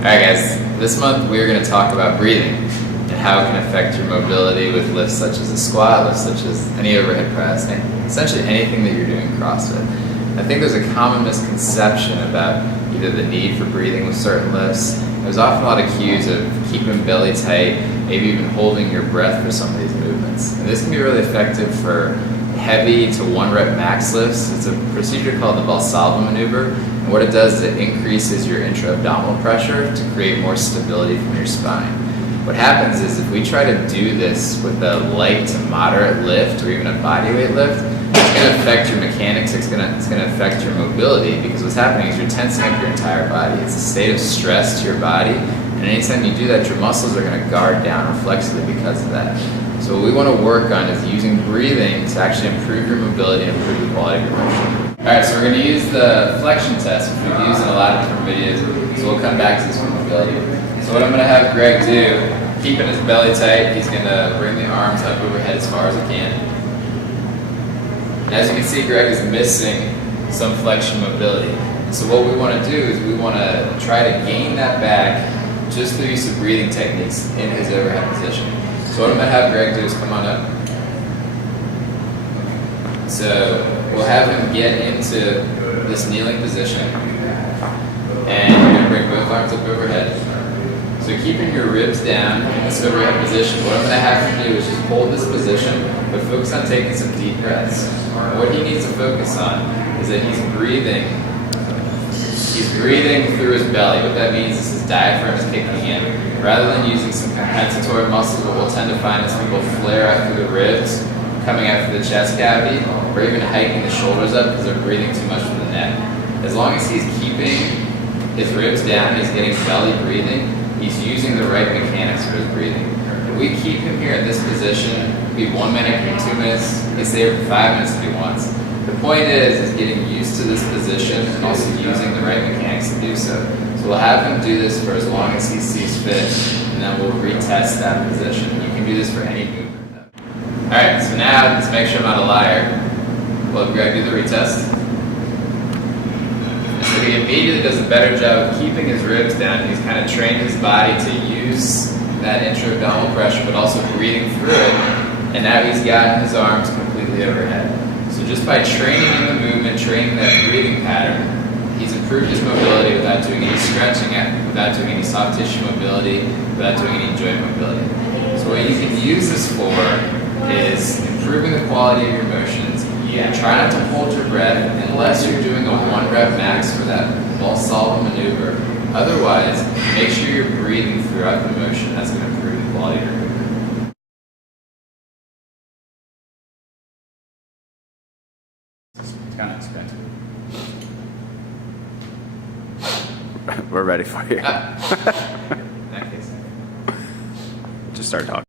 Alright guys, this month we're going to talk about breathing and how it can affect your mobility with lifts such as a squat, lifts such as any overhead press, and essentially anything that you're doing in CrossFit. I think there's a common misconception about either the need for breathing with certain lifts. There's often a lot of cues of keeping belly tight, maybe even holding your breath for some of these movements. And this can be really effective for heavy to 1 rep max lifts. It's a procedure called the Valsalva maneuver, and what it does is it increases your intra-abdominal pressure to create more stability from your spine. What happens is if we try to do this with a light to moderate lift or even a bodyweight lift, it's going to affect your mechanics, it's going to affect your mobility, because what's happening is you're tensing up your entire body. It's a state of stress to your body, and anytime you do that, your muscles are going to guard down reflexively because of that. So what we want to work on is using breathing to actually improve your mobility and improve the quality of your motion. Alright, so we're going to use the flexion test, which we've used in a lot of different videos, so we'll come back to this for mobility. So what I'm going to have Greg do, keeping his belly tight, he's going to bring the arms up overhead as far as he can. And as you can see, Greg is missing some flexion mobility. So what we want to do is we want to try to gain that back just through use of breathing techniques in his overhead position. So what I'm going to have Greg do is come on up. So we'll have him get into this kneeling position, and you're going to bring both arms up overhead. So keeping your ribs down in this overhead position, what I'm going to have him do is just hold this position, but focus on taking some deep breaths. And what he needs to focus on is that he's breathing through his belly. What that means is his diaphragm is kicking in. Rather than using some compensatory muscles, what we'll tend to find is people flare out through the ribs, coming out through the chest cavity, or even hiking the shoulders up because they're breathing too much from the neck. As long as he's keeping his ribs down, he's getting belly breathing, he's using the right mechanics for his breathing. If we keep him here in this position, it could be 1 minute, it could be 2 minutes, he can stay here for 5 minutes if he wants. The point is getting used to this position and also using the right mechanics to do so. So we'll have him do this for as long as he sees fit, and then we'll retest that position. You can do this for any movement. Alright, so now, let's make sure I'm not a liar. We'll have Greg do the retest. And so he immediately does a better job of keeping his ribs down. He's kind of trained his body to use that intra-abdominal pressure, but also breathing through it. And now he's gotten his arms completely overhead. So just by training in the movement, training that breathing pattern, he's improved his mobility without doing any stretching, without doing any soft tissue mobility, without doing any joint mobility. So what you can use this for is improving the quality of your motions. Try not to hold your breath unless you're doing a 1 rep max for that Valsalva maneuver. Otherwise, make sure you're breathing throughout the motion. That's going to improve the quality of your movement. It's kind of expensive. We're ready for you. In that case. Just start talking.